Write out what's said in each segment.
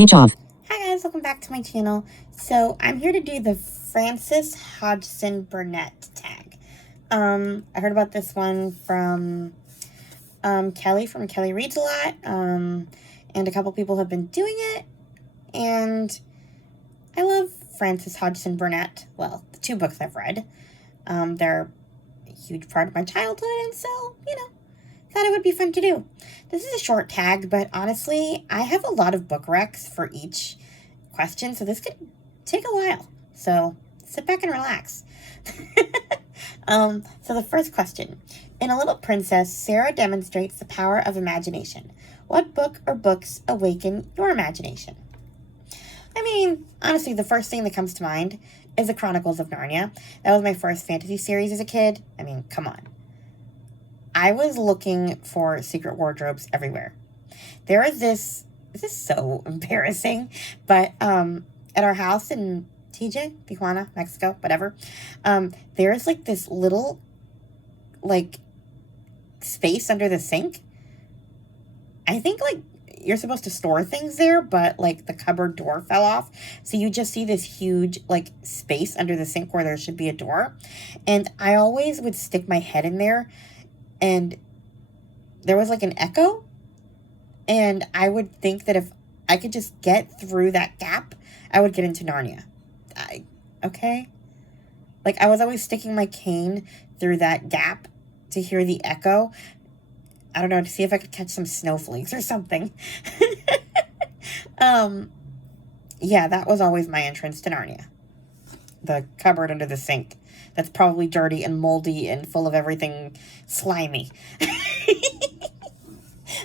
Each of. Hi guys, welcome back to my channel. So I'm here to do the Frances Hodgson Burnett tag. I heard about this one from Kelly from Kelly Reads a Lot, and a couple people have been doing it, and I love Frances Hodgson Burnett. Well, the two books I've read. They're a huge part of my childhood, and so, thought it would be fun to do. This is a short tag, but honestly, I have a lot of book recs for each question, so this could take a while. So sit back and relax. So the first question. In A Little Princess, Sarah demonstrates the power of imagination. What book or books awaken your imagination? I mean, honestly, the first thing that comes to mind is The Chronicles of Narnia. That was my first fantasy series as a kid. I mean, come on. I was looking for secret wardrobes everywhere. There is this is so embarrassing, but at our house in Tijuana, Mexico, whatever, there's like this little space under the sink. I think you're supposed to store things there, but the cupboard door fell off. So you just see this huge space under the sink where there should be a door. And I always would stick my head in there, and there was an echo. And I would think that if I could just get through that gap, I would get into Narnia. Okay? I was always sticking my cane through that gap to hear the echo. I don't know, to see if I could catch some snowflakes or something. Yeah, that was always my entrance to Narnia. The cupboard under the sink. That's probably dirty and moldy and full of everything slimy.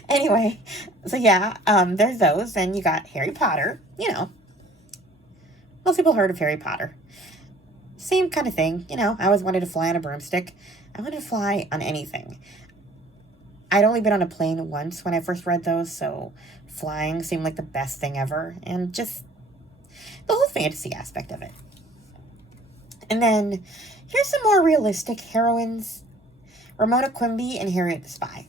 Anyway, so yeah, there's those. And you got Harry Potter. Most people heard of Harry Potter. Same kind of thing. I always wanted to fly on a broomstick. I wanted to fly on anything. I'd only been on a plane once when I first read those, so flying seemed like the best thing ever. And just the whole fantasy aspect of it. And then here's some more realistic heroines. Ramona Quimby and Harriet the Spy.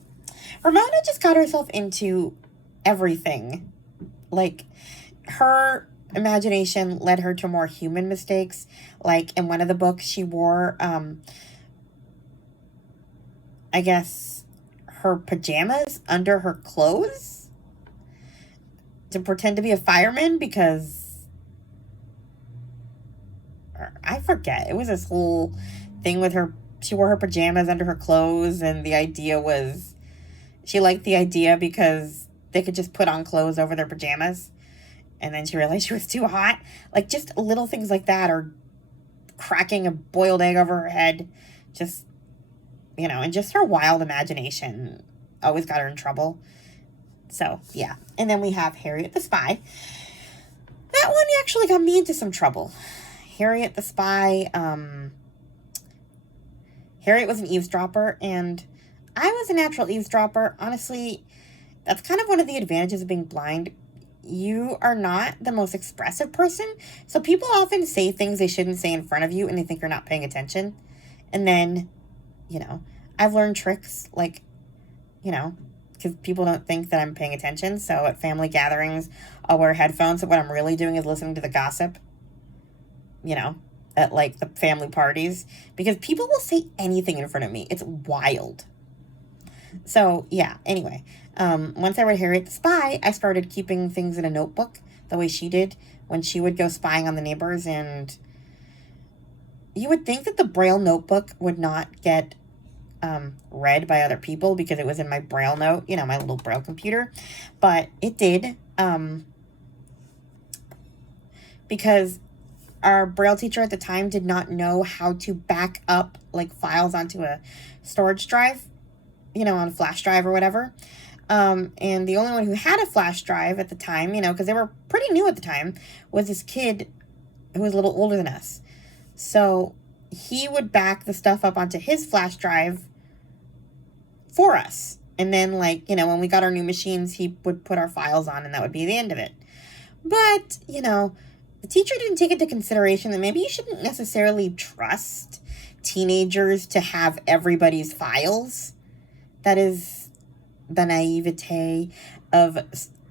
Ramona just got herself into everything. Her imagination led her to more human mistakes. In one of the books, she wore, I guess, her pajamas under her clothes to pretend to be a fireman because I forget. It was this whole thing with her. She wore her pajamas under her clothes, and the idea was she liked the idea because they could just put on clothes over their pajamas. And then she realized she was too hot. Just little things like that, or cracking a boiled egg over her head. Just, and just her wild imagination always got her in trouble. So, yeah. And then we have Harriet the Spy. That one actually got me into some trouble. Harriet the Spy, Harriet was an eavesdropper, and I was a natural eavesdropper. Honestly, that's kind of one of the advantages of being blind. You are not the most expressive person, so people often say things they shouldn't say in front of you, and they think you're not paying attention. And then, I've learned tricks, because people don't think that I'm paying attention. So at family gatherings, I'll wear headphones, and what I'm really doing is listening to the gossip, at the family parties, because people will say anything in front of me. It's wild. So, yeah, anyway, once I read Harriet the Spy, I started keeping things in a notebook the way she did when she would go spying on the neighbors. And you would think that the Braille notebook would not get read by other people because it was in my Braille note, my little Braille computer. But it did, because our Braille teacher at the time did not know how to back up files onto a storage drive, on a flash drive or whatever. And the only one who had a flash drive at the time, because they were pretty new at the time, was this kid who was a little older than us. So he would back the stuff up onto his flash drive for us. And then when we got our new machines, he would put our files on, and that would be the end of it. But, the teacher didn't take into consideration that maybe you shouldn't necessarily trust teenagers to have everybody's files. That is the naivete of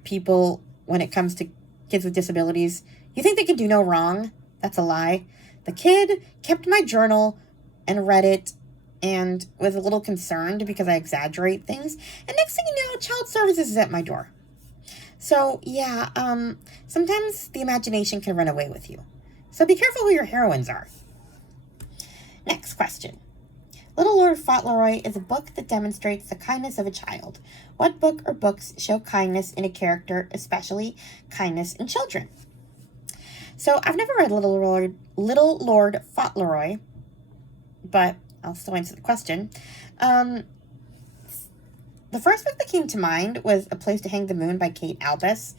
people when it comes to kids with disabilities. You think they can do no wrong? That's a lie. The kid kept my journal and read it and was a little concerned because I exaggerate things. And next thing you know, child services is at my door. So, yeah, sometimes the imagination can run away with you. So be careful who your heroines are. Next question. Little Lord Fauntleroy is a book that demonstrates the kindness of a child. What book or books show kindness in a character, especially kindness in children? So I've never read Little Lord Fauntleroy, but I'll still answer the question. The first book that came to mind was A Place to Hang the Moon by Kate Albus.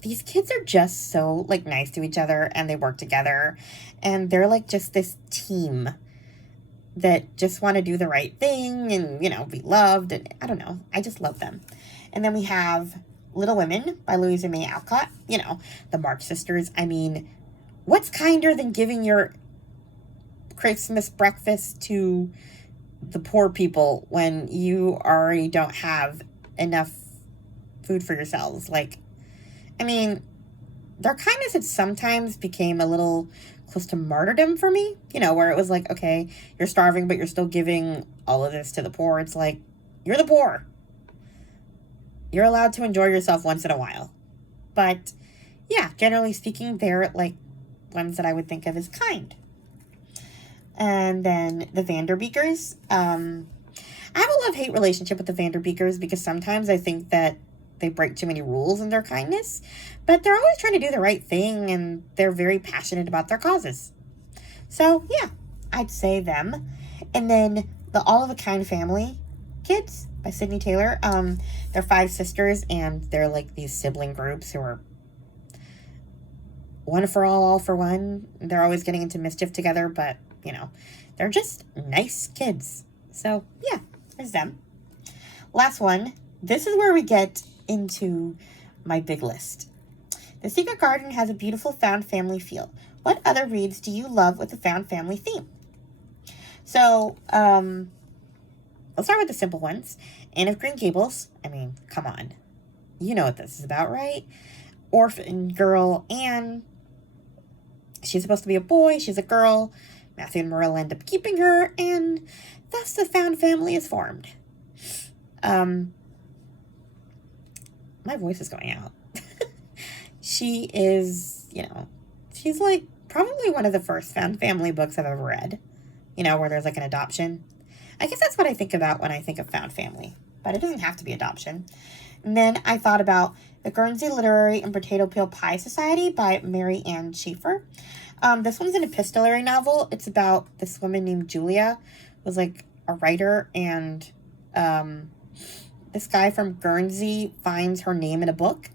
These kids are just so, nice to each other, and they work together, and they're, just this team that just want to do the right thing and, be loved, and I don't know. I just love them. And then we have Little Women by Louisa May Alcott, the March Sisters. I mean, what's kinder than giving your Christmas breakfast to the poor people when you already don't have enough food for yourselves? Their kindness had sometimes became a little close to martyrdom for me, where it was okay, you're starving, but you're still giving all of this to the poor. It's you're the poor. You're allowed to enjoy yourself once in a while. But, yeah, generally speaking, they're, ones that I would think of as kind. And then the Vanderbeekers. I have a love-hate relationship with the Vanderbeekers because sometimes I think that they break too many rules in their kindness, but they're always trying to do the right thing, and they're very passionate about their causes. So, yeah, I'd say them. And then the All of a Kind Family Kids by Sydney Taylor. They're 5 sisters, and they're these sibling groups who are one for all for one. They're always getting into mischief together, but, they're just nice kids. So, yeah, there's them. Last one. This is where we get into my big list. The Secret Garden has a beautiful found family feel. What other reads do you love with the found family theme? So, let's start with the simple ones. Anne of Green Gables. I mean, come on. You know what this is about, right? Orphan girl Anne. She's supposed to be a boy. She's a girl. Matthew and Marilla end up keeping her, and thus the found family is formed. My voice is going out. She is, she's probably one of the first found family books I've ever read, where there's an adoption. I guess that's what I think about when I think of found family, but it doesn't have to be adoption. And then I thought about The Guernsey Literary and Potato Peel Pie Society by Mary Ann Schaefer. This one's an epistolary novel. It's about this woman named Julia, who was a writer, and this guy from Guernsey finds her name in a book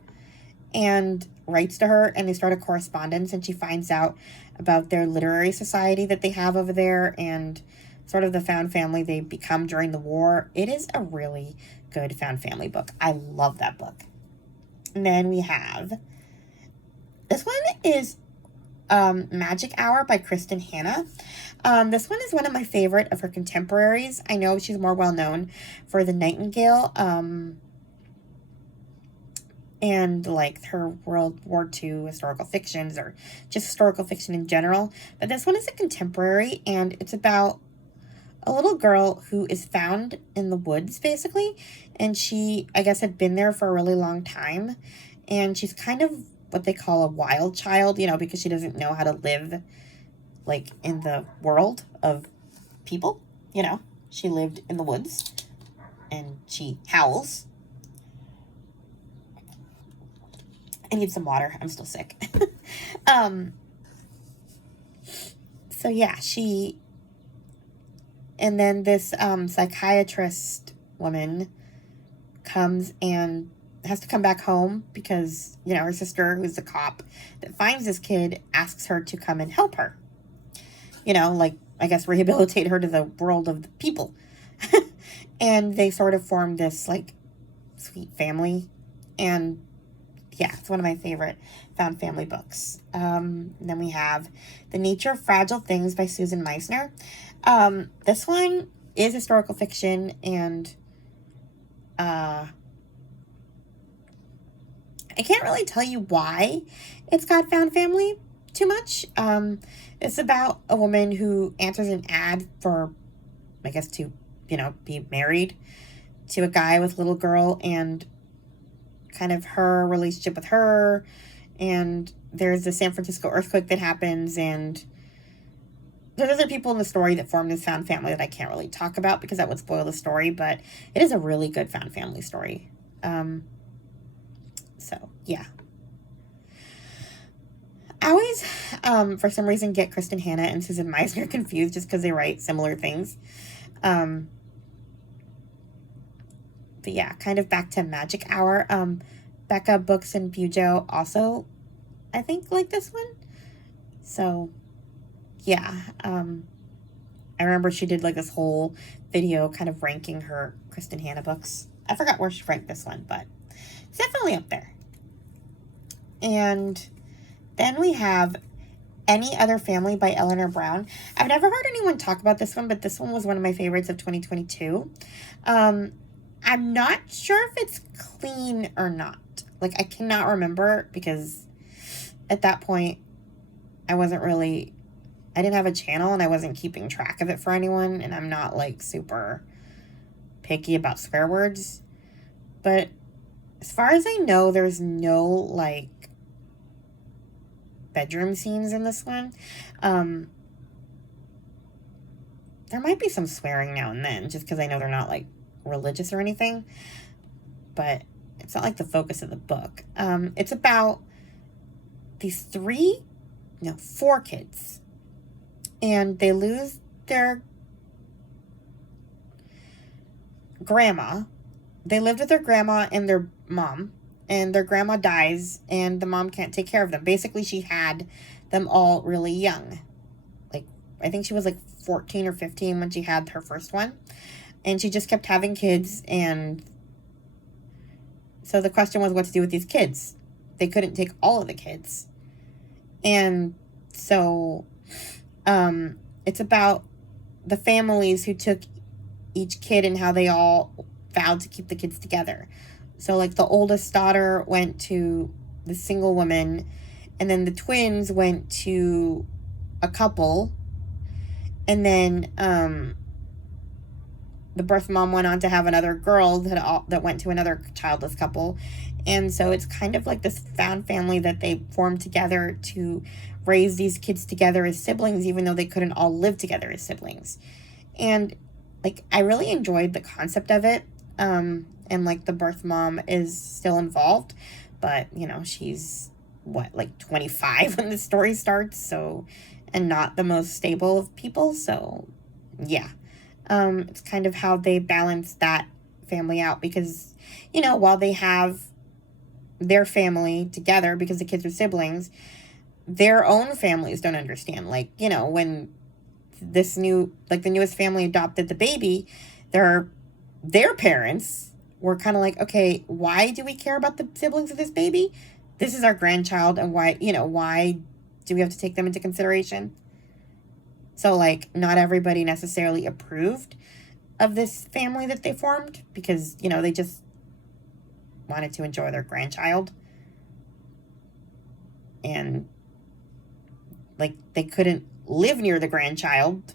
and writes to her, and they start a correspondence, and she finds out about their literary society that they have over there and sort of the found family they become during the war. It is a really good found family book. I love that book. And then we have, this one is Magic Hour by Kristen Hanna. This one is one of my favorite of her contemporaries. I know she's more well known for The Nightingale, and her World War II historical fictions, or just historical fiction in general. But this one is a contemporary, and it's about a little girl who is found in the woods, basically, and she, I guess, had been there for a really long time, and she's kind of what they call a wild child, because she doesn't know how to live, in the world of people, She lived in the woods, and she howls. I need some water. I'm still sick. So, yeah, and then this psychiatrist woman comes and has to come back home because, her sister, who's the cop that finds this kid, asks her to come and help her. I guess rehabilitate her to the world of the people. And they sort of form this, sweet family. And, yeah, it's one of my favorite found family books. And then we have The Nature of Fragile Things by Susan Meissner. This one is historical fiction, and I I can't really tell you why it's got found family too much. It's about a woman who answers an ad for, I guess, to, be married to a guy with a little girl, and kind of her relationship with her, and there's the San Francisco earthquake that happens, and there's other people in the story that form this found family that I can't really talk about because that would spoil the story, but it is a really good found family story. So, yeah. I always, for some reason, get Kristen Hanna and Susan Meisner confused just because they write similar things. But yeah, kind of back to Magic Hour. Becca Books and Bujo also, I think, like this one. So, yeah. I remember she did like this whole video kind of ranking her Kristen Hanna books. I forgot where she ranked this one, but it's definitely up there. And then we have Any Other Family by Eleanor Brown. I've never heard anyone talk about this one, but this one was one of my favorites of 2022. I'm not sure if it's clean or not. Like, I cannot remember because at that point, I didn't have a channel and I wasn't keeping track of it for anyone, and I'm not, like, super picky about swear words. But as far as I know, there's no, like, bedroom scenes in this one. There might be some swearing now and then, just because I know they're not, like, religious or anything, but it's not like the focus of the book. It's about these 4 kids, and they lose their grandma. They lived with their grandma and their mom, and their grandma dies, and the mom can't take care of them. Basically, she had them all really young. Like, I think she was like 14 or 15 when she had her first one, and she just kept having kids, and so the question was what to do with these kids. They couldn't take all of the kids. And so it's about the families who took each kid and how they all vowed to keep the kids together. So, like, the oldest daughter went to the single woman, and then the twins went to a couple, and then the birth mom went on to have another girl that went to another childless couple. And so it's kind of like this found family that they formed together to raise these kids together as siblings, even though they couldn't all live together as siblings. And, like, I really enjoyed the concept of it. And, like, the birth mom is still involved, but, she's, 25 when the story starts, so, and not the most stable of people, so, yeah. It's kind of how they balance that family out, because, while they have their family together because the kids are siblings, their own families don't understand. Like, when the newest family adopted the baby, their parents were kind of like, okay, why do we care about the siblings of this baby? This is our grandchild, and why do we have to take them into consideration? So, like, not everybody necessarily approved of this family that they formed because, they just wanted to enjoy their grandchild. And, like, they couldn't live near the grandchild,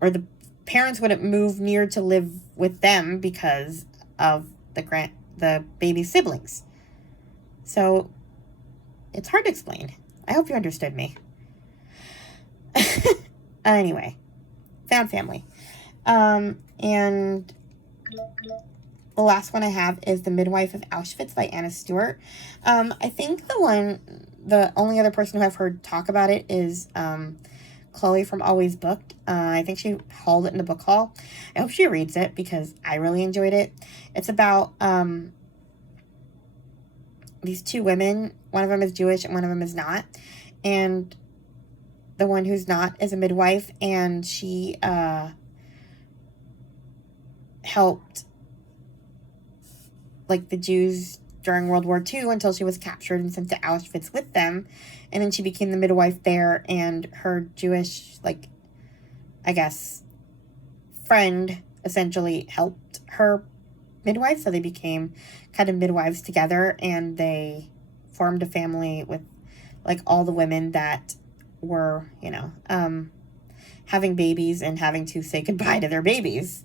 or the parents wouldn't move near to live with them because of the baby's siblings. So, it's hard to explain. I hope you understood me. Anyway, found family. And the last one I have is The Midwife of Auschwitz by Anna Stewart. I think the only other person who I've heard talk about it is Chloe from Always Booked. I think she hauled it in the book haul. I hope she reads it because I really enjoyed it. It's about these 2 women. One of them is Jewish and one of them is not. And the one who's not is a midwife, and she helped, like, the Jews during World War II until she was captured and sent to Auschwitz with them. And then she became the midwife there, and her Jewish, like, I guess, friend essentially helped her midwives, so they became kind of midwives together, and they formed a family with like all the women that were, you know, having babies and having to say goodbye to their babies.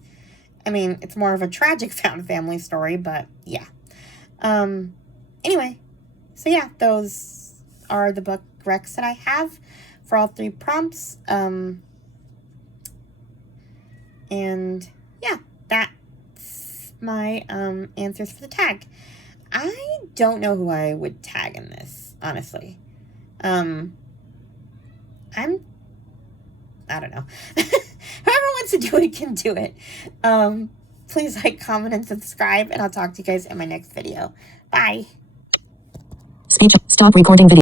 I mean, it's more of a tragic found family story, but yeah. Anyway, so yeah, those are the book recs that I have for all 3 prompts. And yeah, that's my answers for the tag. I don't know who I would tag in this, honestly. I don't know. Whoever wants to do it can do it. Please like, comment, and subscribe, and I'll talk to you guys in my next video. Bye. Speech. Stop recording video.